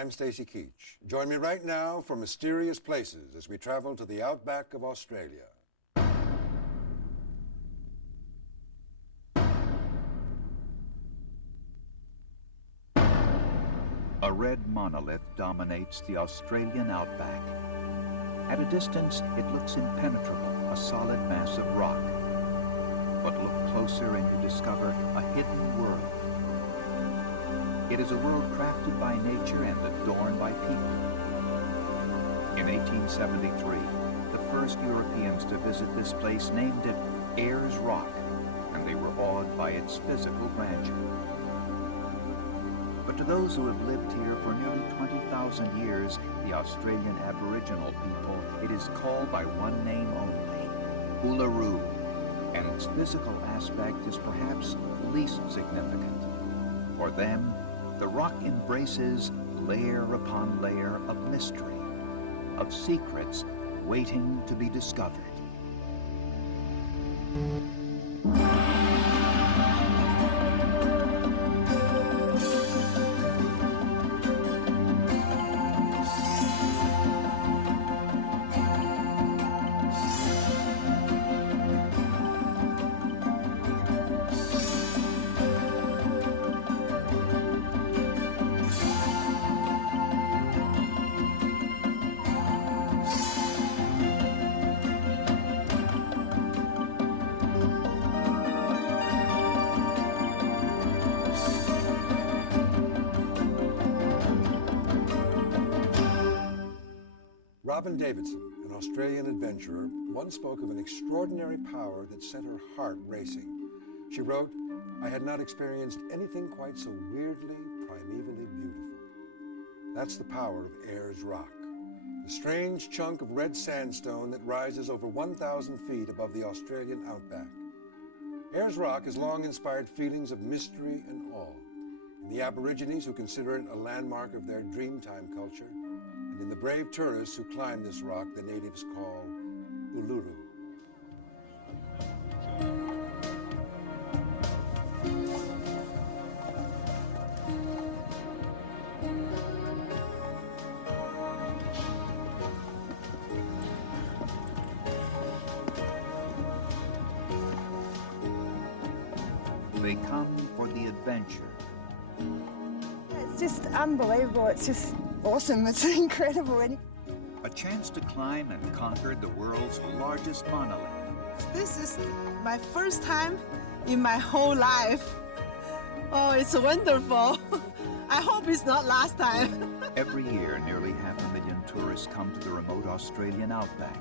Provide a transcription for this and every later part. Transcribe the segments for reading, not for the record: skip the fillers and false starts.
I'm Stacy Keach. Join me right now for Mysterious Places as we travel to the outback of Australia. A red monolith dominates the Australian outback. At a distance, it looks impenetrable, a solid mass of rock. But look closer and you discover a hidden world. It is a world crafted by nature and adorned by people. In 1873, the first Europeans to visit this place named it Ayers Rock, and they were awed by its physical grandeur. But to those who have lived here for nearly 20,000 years, the Australian Aboriginal people, it is called by one name only, Uluru, and its physical aspect is perhaps least significant. For them, the rock embraces layer upon layer of mystery, of secrets waiting to be discovered. Robin Davidson, an Australian adventurer, once spoke of an extraordinary power that set her heart racing. She wrote, "I had not experienced anything quite so weirdly, primevally beautiful." That's the power of Ayers Rock, the strange chunk of red sandstone that rises over 1,000 feet above the Australian outback. Ayers Rock has long inspired feelings of mystery and awe in the Aborigines, who consider it a landmark of their Dreamtime culture, and in the brave tourists who climb this rock the natives call Uluru. They come for the adventure. It's just unbelievable. It's just awesome. It's incredible. A chance to climb and conquer the world's largest monolith. This is my first time in my whole life. Oh, it's wonderful. I hope it's not last time. Every year, nearly 500,000 tourists come to the remote Australian outback.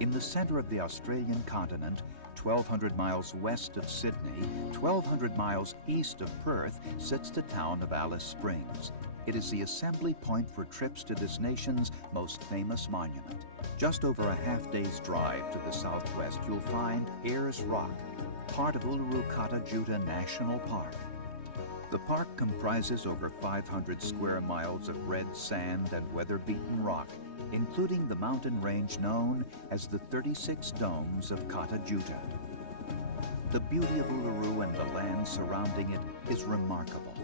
In the center of the Australian continent, 1,200 miles west of Sydney, 1,200 miles east of Perth, sits the town of Alice Springs. It is the assembly point for trips to this nation's most famous monument. Just over a half-day's drive to the southwest, you'll find Ayers Rock, part of Uluru Kata Tjuta National Park. The park comprises over 500 square miles of red sand and weather-beaten rock, including the mountain range known as the 36 Domes of Kata Tjuta. The beauty of Uluru and the land surrounding it is remarkable.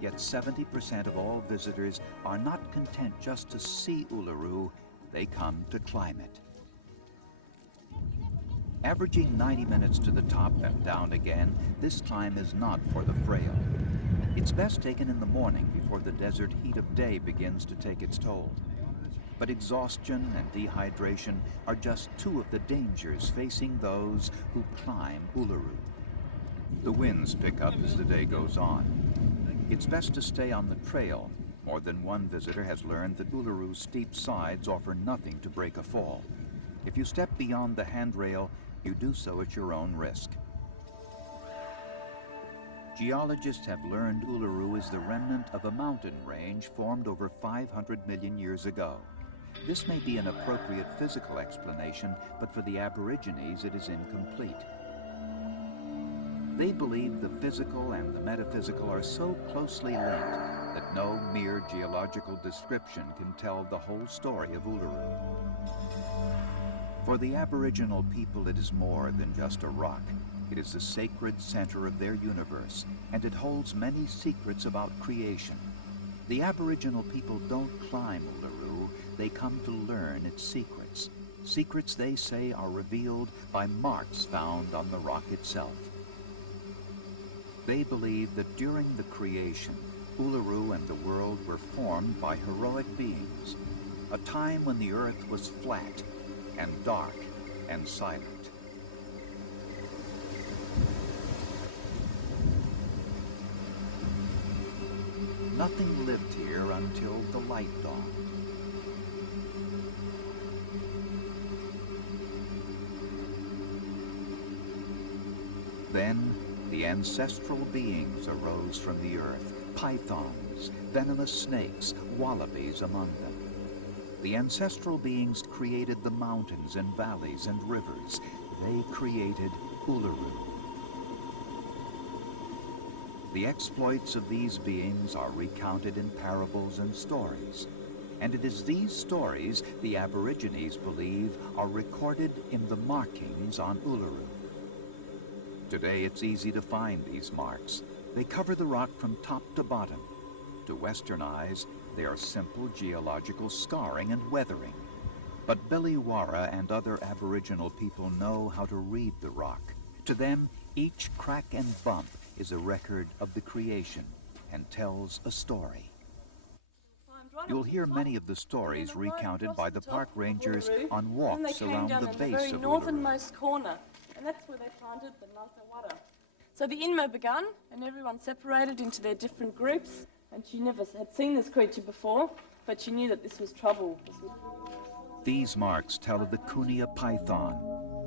Yet 70% of all visitors are not content just to see Uluru, they come to climb it. Averaging 90 minutes to the top and down again, this climb is not for the frail. It's best taken in the morning before the desert heat of day begins to take its toll. But exhaustion and dehydration are just two of the dangers facing those who climb Uluru. The winds pick up as the day goes on. It's best to stay on the trail. More than one visitor has learned that Uluru's steep sides offer nothing to break a fall. If you step beyond the handrail, you do so at your own risk. Geologists have learned Uluru is the remnant of a mountain range formed over 500 million years ago. This may be an appropriate physical explanation, but for the Aborigines it is incomplete. They believe the physical and the metaphysical are so closely linked that no mere geological description can tell the whole story of Uluru. For the Aboriginal people, it is more than just a rock. It is the sacred center of their universe, and it holds many secrets about creation. The Aboriginal people don't climb Uluru, they come to learn its secrets. Secrets they say are revealed by marks found on the rock itself. They believe that during the creation, Uluru and the world were formed by heroic beings, a time when the earth was flat and dark and silent. Nothing lived here until the light dawned. Then, the ancestral beings arose from the earth, pythons, venomous snakes, wallabies among them. The ancestral beings created the mountains and valleys and rivers. They created Uluru. The exploits of these beings are recounted in parables and stories, and it is these stories the Aborigines believe are recorded in the markings on Uluru. Today it's easy to find these marks. They cover the rock from top to bottom. To Western eyes, they are simple geological scarring and weathering. But Biliwara and other Aboriginal people know how to read the rock. To them, each crack and bump is a record of the creation and tells a story. You'll hear many of the stories recounted by the park rangers on walks around the base of Uluru. Northernmost corner, and that's where they planted the Nantawara. So the Inma began, and everyone separated into their different groups, and she never had seen this creature before, but she knew that this was trouble. These marks tell of the Kunia python.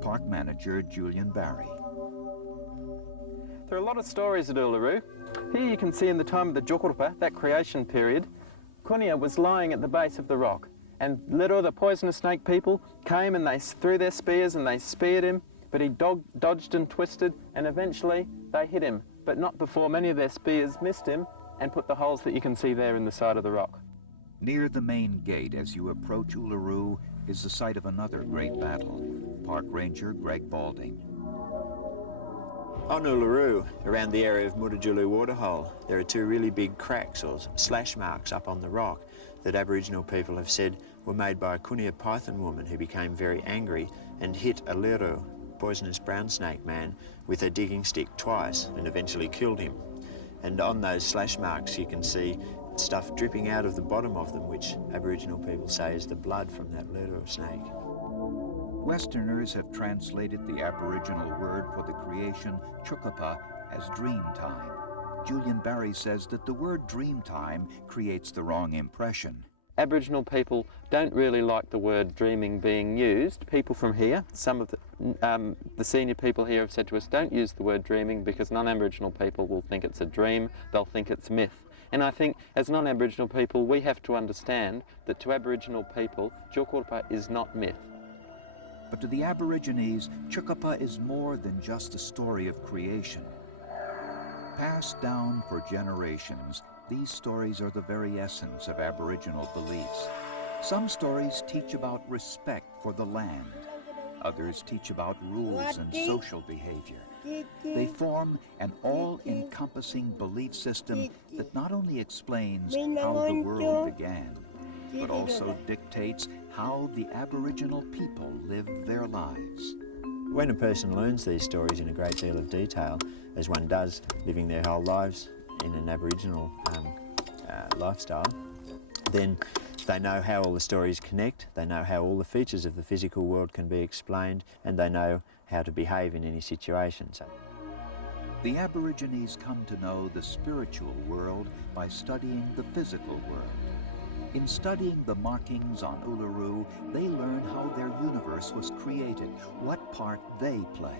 Park manager Julian Barry. There are a lot of stories at Uluru. Here you can see in the time of the Jokurupa, that creation period, Kunia was lying at the base of the rock, and little the poisonous snake people came and they threw their spears and they speared him, but he dodged and twisted, and eventually they hit him, but not before many of their spears missed him and put the holes that you can see there in the side of the rock. Near the main gate as you approach Uluru is the site of another great battle. Park Ranger Greg Balding. On Uluru, around the area of Mutijulu Waterhole, there are two really big cracks or slash marks up on the rock that Aboriginal people have said were made by a Kunia python woman who became very angry and hit a Uluru, poisonous brown snake man, with a digging stick twice and eventually killed him. And on those slash marks you can see stuff dripping out of the bottom of them, which Aboriginal people say is the blood from that Uluru snake. Westerners have translated the Aboriginal word for the creation, Chukapa, as Dreamtime. Julian Barry says that the word Dreamtime creates the wrong impression. Aboriginal people don't really like the word dreaming being used. People from here, some of the senior people here have said to us, don't use the word dreaming because non-Aboriginal people will think it's a dream, they'll think it's myth. And I think as non-Aboriginal people, we have to understand that to Aboriginal people, Jokurupa is not myth. But to the Aborigines, Chukapa is more than just a story of creation. Passed down for generations, these stories are the very essence of Aboriginal beliefs. Some stories teach about respect for the land. Others teach about rules and social behavior. They form an all-encompassing belief system that not only explains how the world began, but also dictates how the Aboriginal people lived their lives. When a person learns these stories in a great deal of detail, as one does living their whole lives in an Aboriginal lifestyle, then they know how all the stories connect, they know how all the features of the physical world can be explained, and they know how to behave in any situation. So, the Aborigines come to know the spiritual world by studying the physical world. In studying the markings on Uluru, they learn how their universe was created, what part they play.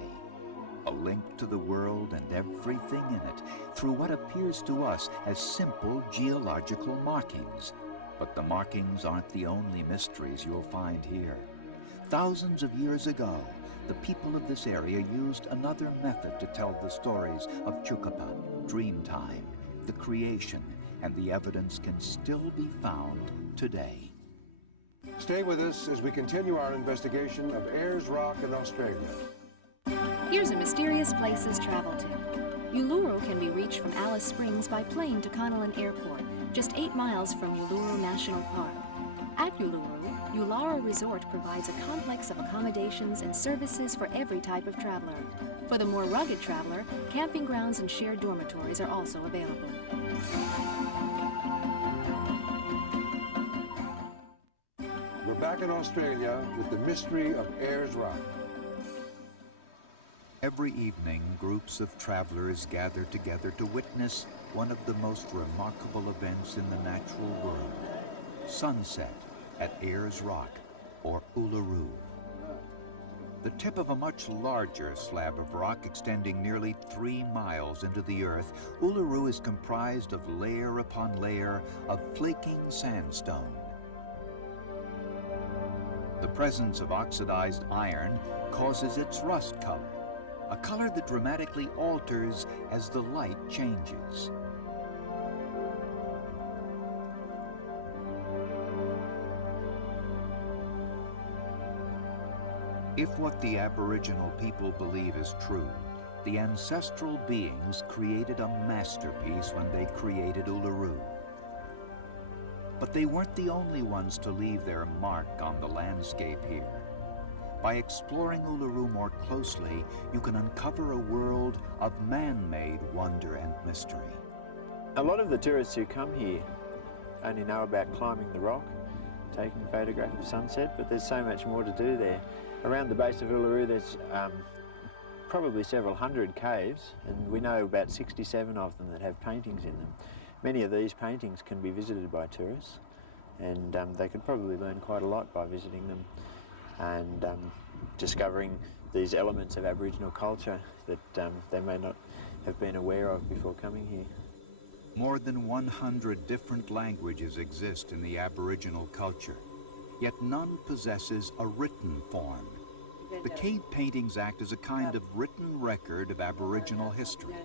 A link to the world and everything in it through what appears to us as simple geological markings. But the markings aren't the only mysteries you'll find here. Thousands of years ago, the people of this area used another method to tell the stories of Chukapa, Dreamtime, the creation, and the evidence can still be found today. Stay with us as we continue our investigation of Ayers Rock in Australia. Here's a mysterious places travel tip. Uluru can be reached from Alice Springs by plane to Connellan Airport, just 8 miles from Uluru National Park. At Uluru, Ulara Resort provides a complex of accommodations and services for every type of traveler. For the more rugged traveler, camping grounds and shared dormitories are also available. We're back in Australia with the mystery of Ayers Rock. Every evening, groups of travelers gather together to witness one of the most remarkable events in the natural world, sunset at Ayers Rock, or Uluru. The tip of a much larger slab of rock extending nearly 3 miles into the earth, Uluru is comprised of layer upon layer of flaking sandstone. The presence of oxidized iron causes its rust color, a color that dramatically alters as the light changes. If what the Aboriginal people believe is true, the ancestral beings created a masterpiece when they created Uluru. But they weren't the only ones to leave their mark on the landscape here. By exploring Uluru more closely, you can uncover a world of man-made wonder and mystery. A lot of the tourists who come here only know about climbing the rock, taking a photograph of sunset, but there's so much more to do there. Around the base of Uluru there's probably several hundred caves, and we know about 67 of them that have paintings in them. Many of these paintings can be visited by tourists, and they could probably learn quite a lot by visiting them and discovering these elements of Aboriginal culture that they may not have been aware of before coming here. More than 100 different languages exist in the Aboriginal culture, yet none possesses a written form. The cave paintings act as a kind of written record of Aboriginal history.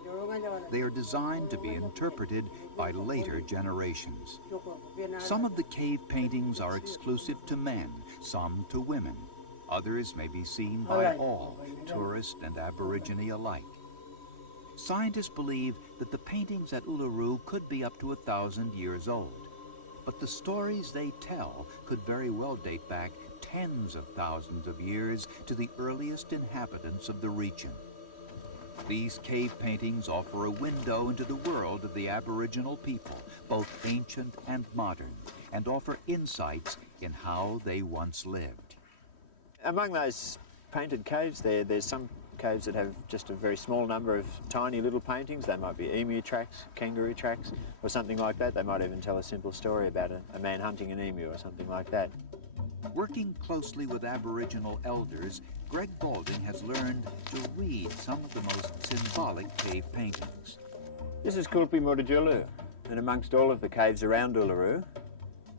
They are designed to be interpreted by later generations. Some of the cave paintings are exclusive to men, some to women. Others may be seen by all, tourist and Aborigine alike. Scientists believe that the paintings at Uluru could be up to 1,000 years old. But the stories they tell could very well date back tens of thousands of years to the earliest inhabitants of the region. These cave paintings offer a window into the world of the Aboriginal people, both ancient and modern, and offer insights in how they once lived. Among those painted caves there's some caves that have just a very small number of tiny little paintings. They might be emu tracks, kangaroo tracks, or something like that. They might even tell a simple story about a man hunting an emu or something like that. Working closely with Aboriginal elders, Greg Balding has learned to read some of the most symbolic cave paintings. This is Kulpi Murrujulu, and amongst all of the caves around Uluru,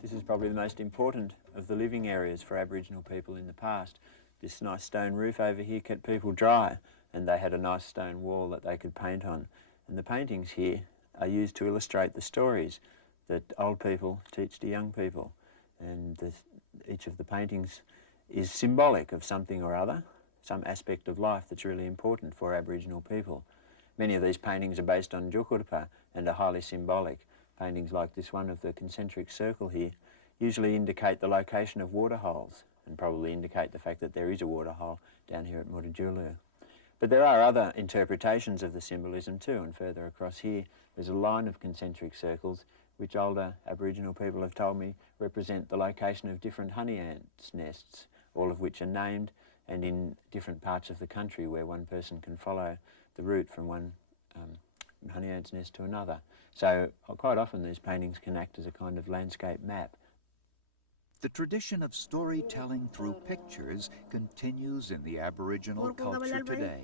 this is probably the most important of the living areas for Aboriginal people in the past. This nice stone roof over here kept people dry, and they had a nice stone wall that they could paint on. And the paintings here are used to illustrate the stories that old people teach to young people. And each of the paintings is symbolic of something or other, some aspect of life that's really important for Aboriginal people. Many of these paintings are based on Jukurpa and are highly symbolic. Paintings like this one of the concentric circle here usually indicate the location of waterholes, and probably indicate the fact that there is a waterhole down here at Murrujulu. But there are other interpretations of the symbolism too, and further across here there's a line of concentric circles which older Aboriginal people have told me represent the location of different honey ants' nests, all of which are named and in different parts of the country where one person can follow the route from one honey ant's nest to another. So quite often these paintings can act as a kind of landscape map. The tradition of storytelling through pictures continues in the Aboriginal culture today.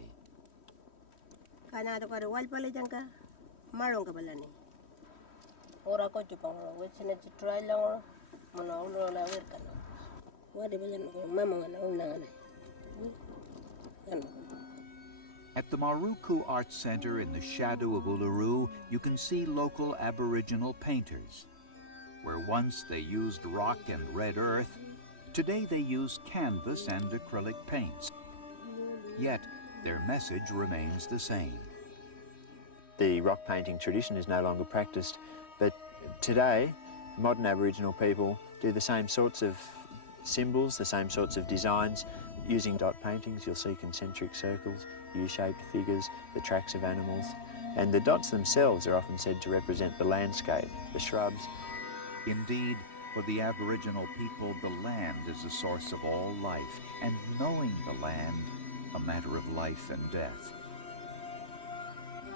At the Maruku Arts Center in the shadow of Uluru, you can see local Aboriginal painters. Where once they used rock and red earth, today they use canvas and acrylic paints. Yet their message remains the same. The rock painting tradition is no longer practiced, but today modern Aboriginal people do the same sorts of symbols, the same sorts of designs. Using dot paintings, you'll see concentric circles, U-shaped figures, the tracks of animals, and the dots themselves are often said to represent the landscape, the shrubs. Indeed, for the Aboriginal people, the land is the source of all life, and knowing the land, a matter of life and death.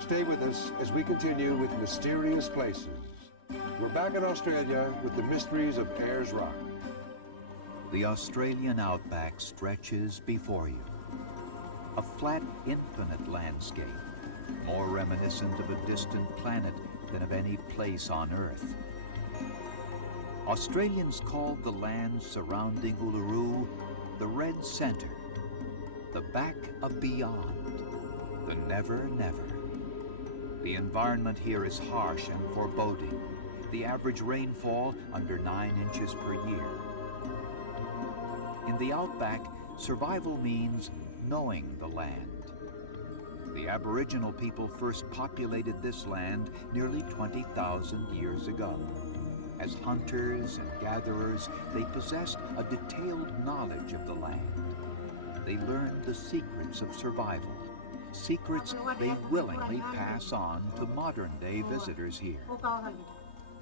Stay with us as we continue with Mysterious Places. We're back in Australia with the mysteries of Ayers Rock. The Australian outback stretches before you. A flat, infinite landscape, more reminiscent of a distant planet than of any place on Earth. Australians called the land surrounding Uluru the Red Centre, the back of beyond, the never never. The environment here is harsh and foreboding. The average rainfall under 9 inches per year. In the outback, survival means knowing the land. The Aboriginal people first populated this land nearly 20,000 years ago. As hunters and gatherers, they possessed a detailed knowledge of the land. They learned the secrets of survival, secrets they willingly pass on to modern-day visitors here.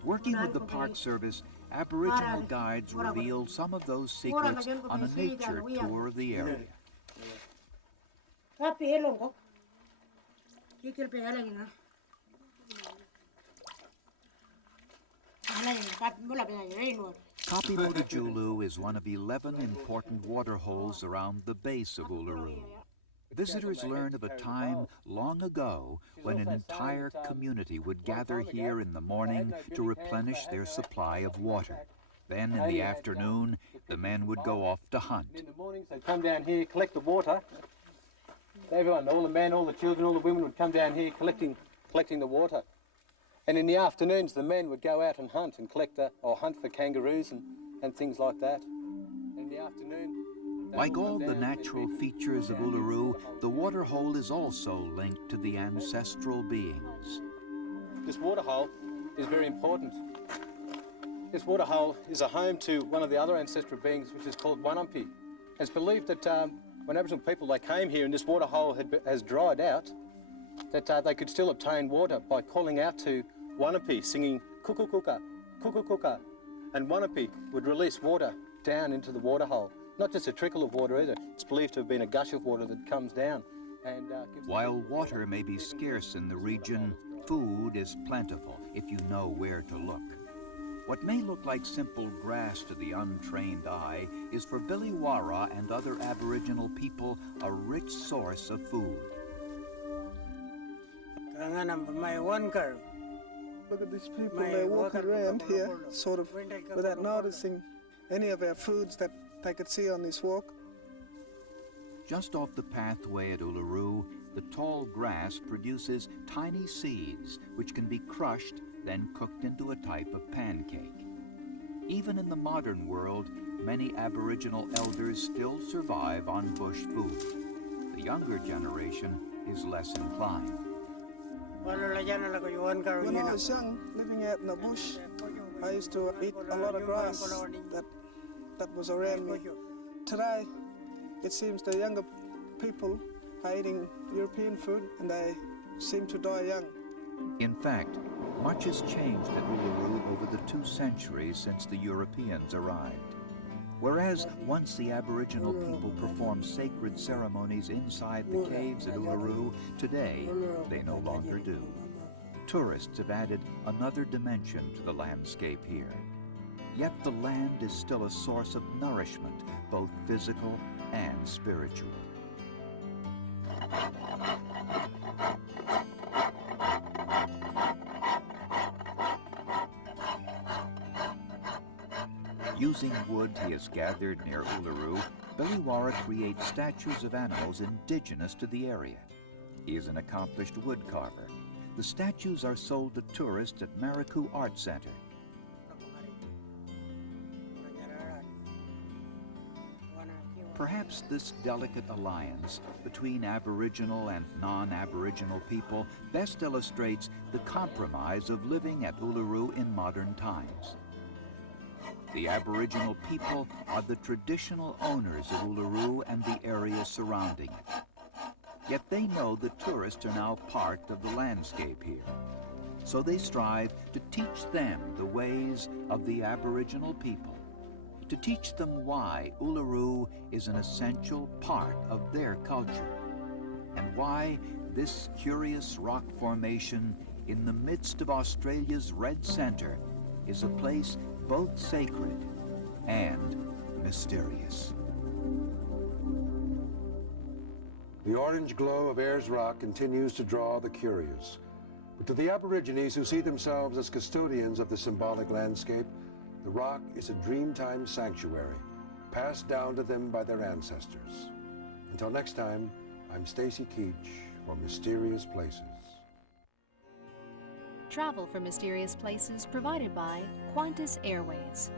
Working with the Park Service, Aboriginal guides reveal some of those secrets on a nature tour of the area. Kapi Mutijulu is one of 11 important waterholes around the base of Uluru. Visitors learn of a time long ago when an entire community would gather here in the morning to replenish their supply of water. Then in the afternoon, the men would go off to hunt. In the mornings, they'd come down here, collect the water. Everyone, all the men, all the children, all the women would come down here collecting the water. And in the afternoons, the men would go out and hunt and hunt for kangaroos and things like that. In the afternoon, like all the natural features of Uluru, the waterhole is also linked to the ancestral beings. This waterhole is very important. This waterhole is a home to one of the other ancestral beings, which is called Wanampi. It's believed that when Aboriginal people they came here and this waterhole has dried out, that they could still obtain water by calling out to Wanampi, singing kukukuka, kukukuka, and Wanampi would release water down into the waterhole. Not just a trickle of water either, it's believed to have been a gush of water that comes down. And while water may be scarce in the region, food is plentiful if you know where to look. What may look like simple grass to the untrained eye is for Biliwara and other Aboriginal people a rich source of food. Look at these people, they're walking around here, sort of without noticing any of our foods that they could see on this walk. Just off the pathway at Uluru, the tall grass produces tiny seeds which can be crushed, then cooked into a type of pancake. Even in the modern world, many Aboriginal elders still survive on bush food. The younger generation is less inclined. When I was young, living out in the bush, I used to eat a lot of grass that was around me. Today, it seems the younger people are eating European food and they seem to die young. In fact, much has changed at Uluru over the 2 centuries since the Europeans arrived. Whereas once the Aboriginal people performed sacred ceremonies inside the caves at Uluru, today they no longer do. Tourists have added another dimension to the landscape here. Yet the land is still a source of nourishment, both physical and spiritual. Using wood he has gathered near Uluru, Biliwara creates statues of animals indigenous to the area. He is an accomplished woodcarver. The statues are sold to tourists at Mariku Art Center. Perhaps this delicate alliance between Aboriginal and non-Aboriginal people best illustrates the compromise of living at Uluru in modern times. The Aboriginal people are the traditional owners of Uluru and the area surrounding it. Yet they know the tourists are now part of the landscape here. So they strive to teach them the ways of the Aboriginal people, to teach them why Uluru is an essential part of their culture, and why this curious rock formation in the midst of Australia's red centre is a place both sacred and mysterious. The orange glow of Ayers Rock continues to draw the curious. But to the Aborigines who see themselves as custodians of the symbolic landscape, the rock is a Dreamtime sanctuary, passed down to them by their ancestors. Until next time, I'm Stacy Keach for Mysterious Places. Travel for Mysterious Places provided by Qantas Airways.